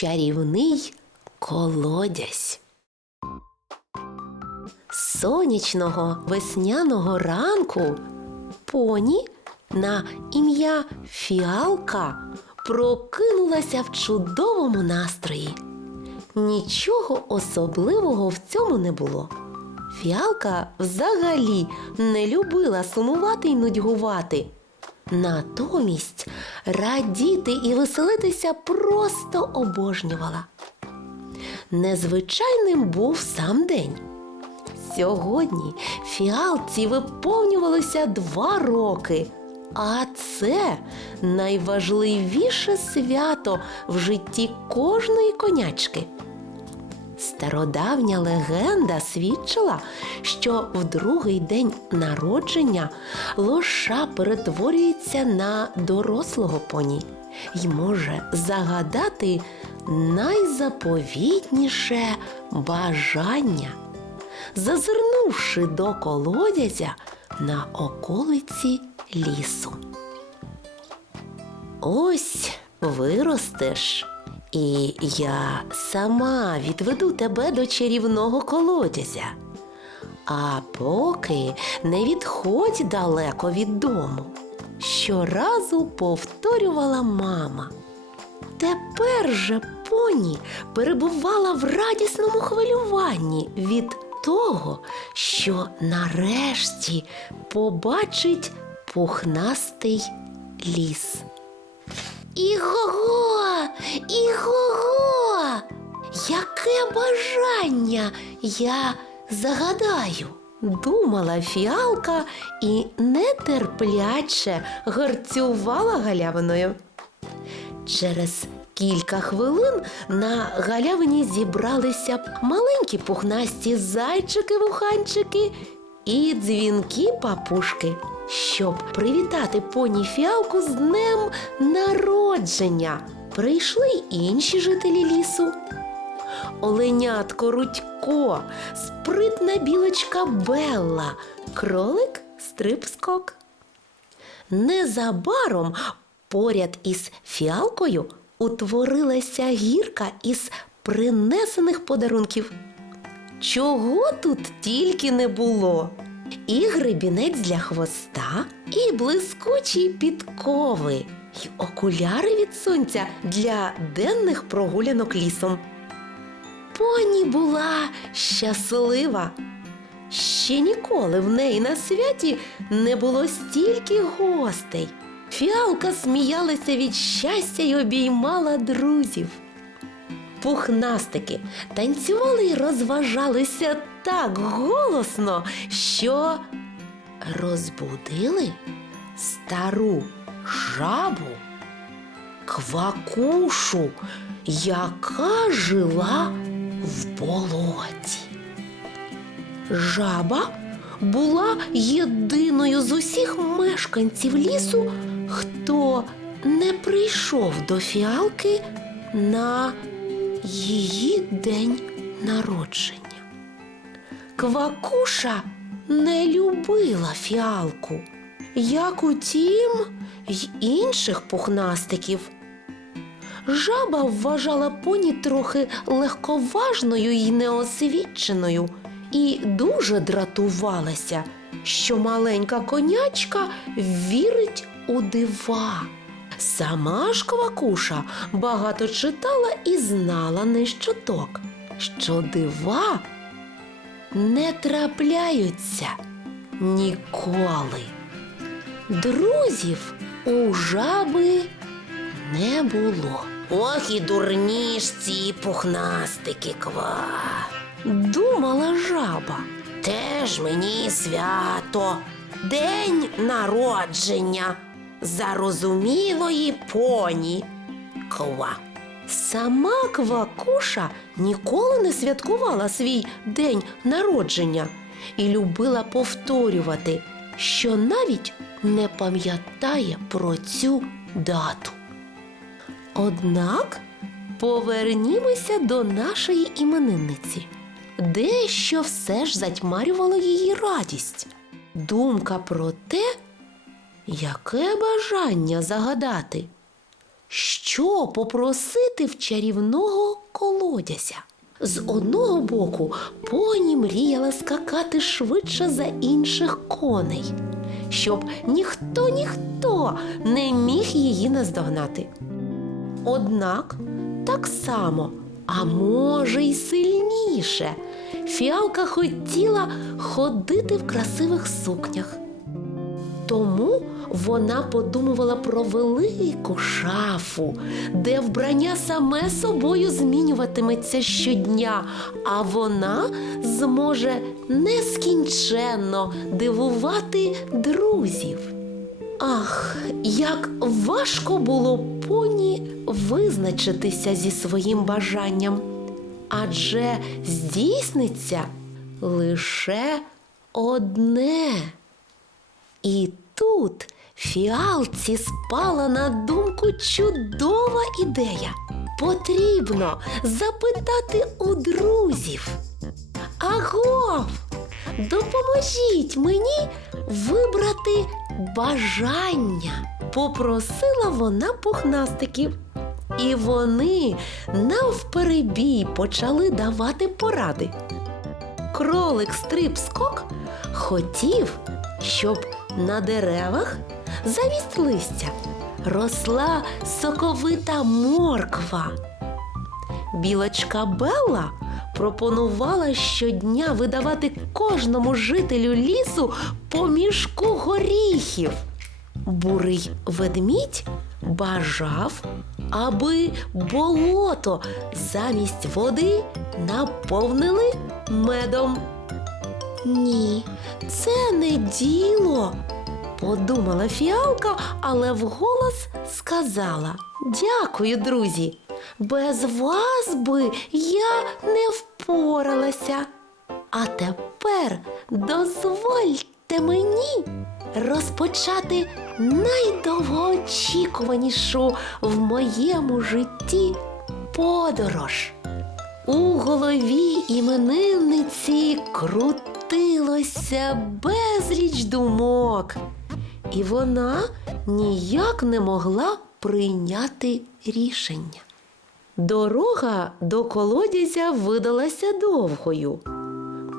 чарівний колодязь. Сонячного весняного ранку поні на ім'я Фіалка прокинулася в чудовому настрої. Нічого особливого в цьому не було. Фіалка взагалі не любила сумувати й нудьгувати. Натомість радіти і веселитися просто обожнювала. Незвичайним був сам день. Сьогодні фіалці виповнювалося два роки, а це найважливіше свято в житті кожної конячки. Стародавня легенда свідчила, що в другий день народження лоша перетворюється на дорослого поні і може загадати найзаповітніше бажання, зазирнувши до колодязя на околиці лісу. Ось виростеш, і я сама відведу тебе до чарівного колодязя. А поки не відходь далеко від дому. Щоразу повторювала мама. Тепер же поні перебувала в радісному хвилюванні від того, що нарешті побачить пухнастий ліс. Іго-го! Іго-го! Яке бажання я загадаю? Думала фіалка і нетерпляче горцювала галявиною. Через кілька хвилин на галявині зібралися маленькі пухнасті зайчики-вуханчики і дзвінкі папушки, щоб привітати поні фіалку з днем народження. Прийшли інші жителі лісу. Оленятко Рудько, спритна білочка Белла, кролик стрибскок. Незабаром поряд із фіалкою утворилася гірка із принесених подарунків. Чого тут тільки не було? І гребінець для хвоста, і блискучі підкови, і окуляри від сонця для денних прогулянок лісом. Поні була щаслива. Ще ніколи в неї на святі не було стільки гостей. Фіалка сміялася від щастя й обіймала друзів. Пухнастики танцювали й розважалися так голосно, що розбудили стару жабу, квакушу, яка жила в болоті. Жаба була єдиною з усіх мешканців лісу, хто не прийшов до фіалки на її день народження. Квакуша не любила фіалку, як утім, й інших пухнастиків. Жаба вважала поні трохи легковажною і неосвіченою, і дуже дратувалася, що маленька конячка вірить у дива. Сама ж квакуша багато читала і знала не щоток, що дива не трапляються ніколи. Друзів у жаби не було. Ох і дурні ж ці пухнастики ква. Думала жаба. Теж мені свято, день народження зарозумілої поні. Ква. Сама квакуша ніколи не святкувала свій день народження і любила повторювати, що навіть не пам'ятає про цю дату. Однак повернімося до нашої іменинниці. Дещо все ж затьмарювало її радість. Думка про те, яке бажання загадати? Що попросити в чарівного колодязя? З одного боку поні мріяла скакати швидше за інших коней, щоб ніхто ніхто не міг її наздогнати. Однак так само, а може й сильніше, фіалка хотіла ходити в красивих сукнях. Тому вона подумувала про велику шафу, де вбрання саме собою змінюватиметься щодня, а вона зможе нескінченно дивувати друзів. Ах, як важко було поні визначитися зі своїм бажанням, адже здійсниться лише одне. І тут фіалці спала на думку чудова ідея. Потрібно запитати у друзів. Агов, допоможіть мені вибрати бажання, попросила вона пухнастиків. І вони навперебій почали давати поради. Кролик стриб-скок хотів, щоб на деревах замість листя росла соковита морква. Білочка Белла пропонувала щодня видавати кожному жителю лісу по мішку горіхів. Бурий ведмідь бажав, аби болото замість води наповнили медом. Ні, це не діло, подумала фіалка, але вголос сказала: Дякую, друзі. Без вас би я не впоралася. А тепер дозвольте мені розпочати найдовгоочікуванішу в моєму житті подорож. У голові іменинниці крутилося безліч думок, і вона ніяк не могла прийняти рішення. Дорога до колодязя видалася довгою.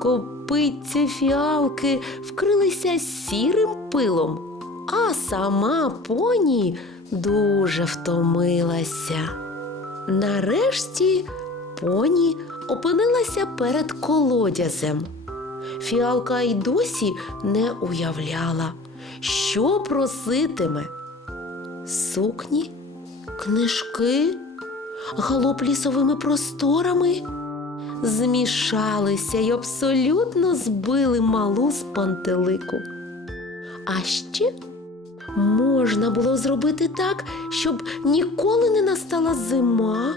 Копиця фіалки вкрилися сірим пилом, а сама поні дуже втомилася. Нарешті поні опинилася перед колодязем. Фіалка й досі не уявляла, що проситиме. Сукні, книжки, галоп лісовими просторами змішалися й абсолютно збили малу з пантелику. А ще можна було зробити так, щоб ніколи не настала зима.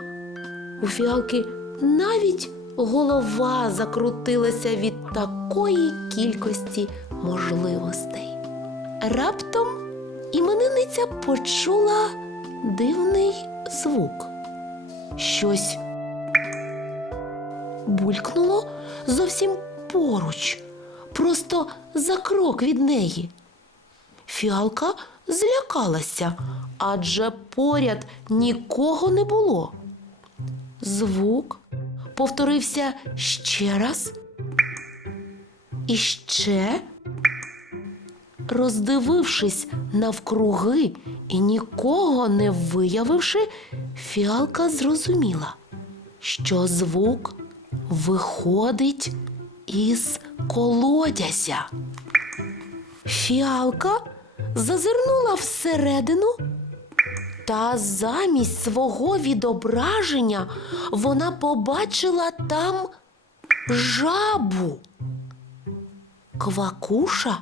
У фіалки навіть голова закрутилася від такої кількості можливостей. Раптом іменинниця почула дивний звук. Щось булькнуло зовсім поруч, просто за крок від неї. Фіалка злякалася, адже поряд нікого не було. Звук повторився ще раз і ще. Роздивившись навкруги і нікого не виявивши, фіалка зрозуміла, що звук виходить із колодязя. Фіалка зазирнула всередину, та замість свого відображення вона побачила там жабу. Квакуша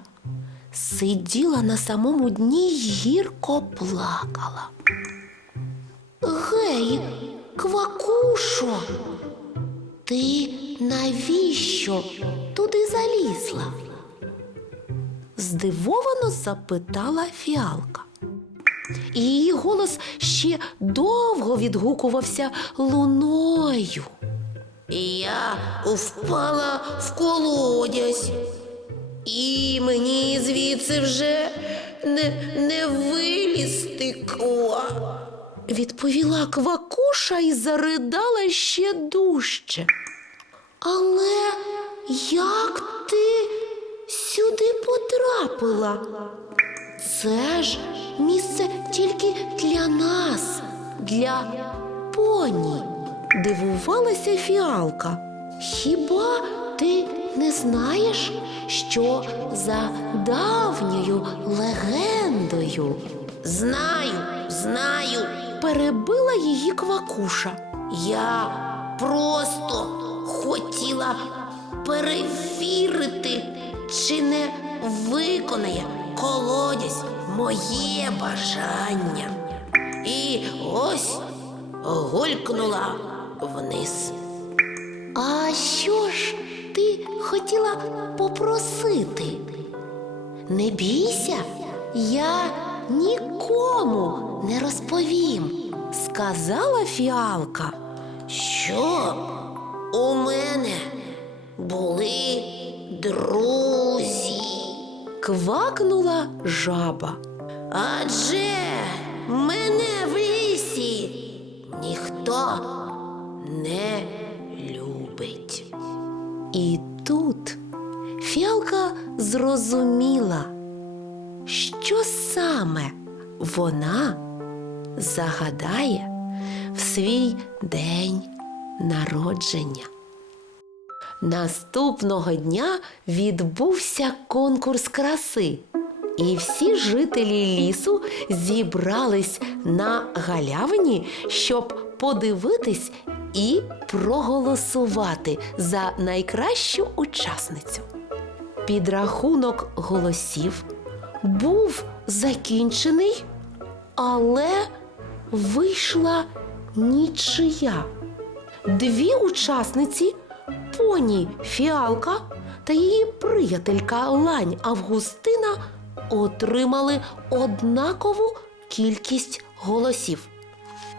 сиділа на самому дні й гірко плакала. Гей, квакушо, ти навіщо туди залізла? здивовано запитала фіалка. І її голос ще довго відгукувався луною. Я впала в колодязь, і мені звідси вже не, не вилізти ква. Відповіла квакуша і заридала ще дужче. Але як ти сюди потрапила? Це ж місце тільки для нас, для поні, дивувалася фіалка. Хіба ти не знаєш, що за давньою легендою? Знаю, знаю, перебила її квакуша. Я просто хотіла перевірити, чи не виконає колодязь моє бажання. І ось гулькнула вниз. А що ж ти хотіла попросити? Не бійся, я нікому не розповім, сказала фіалка. Що у мене були друзі? Квакнула жаба. Адже мене в лісі ніхто не любить. І тут фіалка зрозуміла, що саме вона загадає в свій день народження. Наступного дня відбувся конкурс краси, і всі жителі лісу зібрались на галявині, щоб подивитись і проголосувати за найкращу учасницю. Підрахунок голосів був закінчений, але вийшла нічия. Дві учасниці поні Фіалка та її приятелька Лань Августина отримали однакову кількість голосів.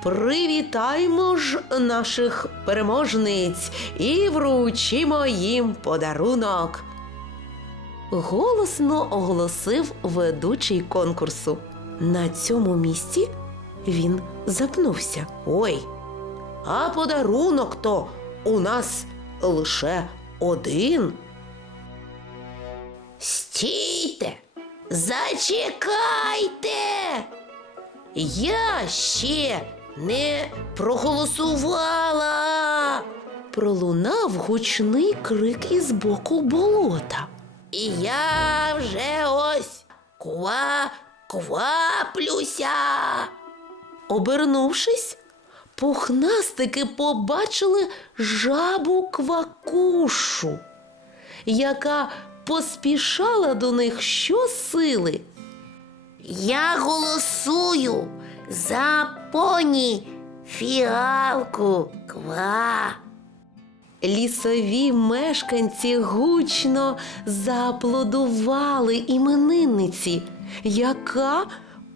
Привітаймо ж наших переможниць і вручимо їм подарунок. Голосно оголосив ведучий конкурсу. На цьому місці він запнувся. Ой, а подарунок то у нас лише один. Стійте, зачекайте. Я ще не проголосувала. Пролунав гучний крик із боку болота. І я вже ось ква кваплюся. Обернувшись, пухнастики побачили жабу квакушу, яка поспішала до них щосили. Я голосую за поні фіалку ква. Лісові мешканці гучно зааплодували іменинниці, яка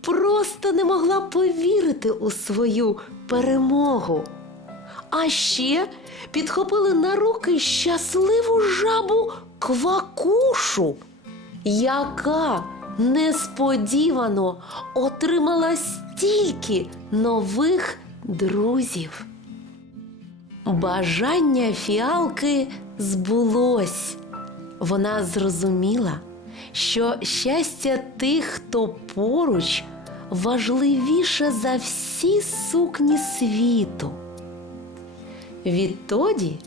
просто не могла повірити у свою перемогу. А ще підхопили на руки щасливу жабу квакушу, яка несподівано отримала стільки нових друзів. Бажання фіалки збулось. Вона зрозуміла, що щастя тих, хто поруч, важливіше за всі сукні світу. Відтоді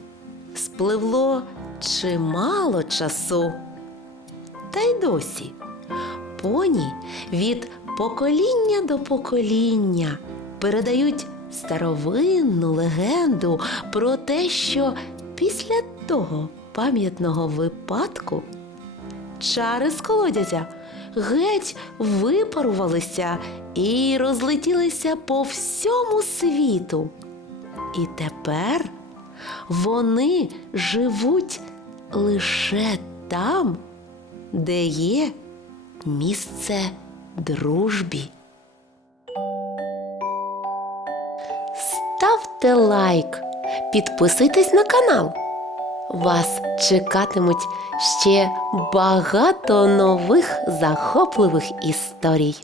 спливло чимало часу. Та й досі поні від покоління до покоління передають старовинну легенду про те, що після того пам'ятного випадку чари з колодязя геть випарувалися і розлетілися по всьому світу. І тепер вони живуть лише там, де є місце дружбі. Ставте лайк, підписуйтесь на канал. Вас чекатимуть ще багато нових захопливих історій.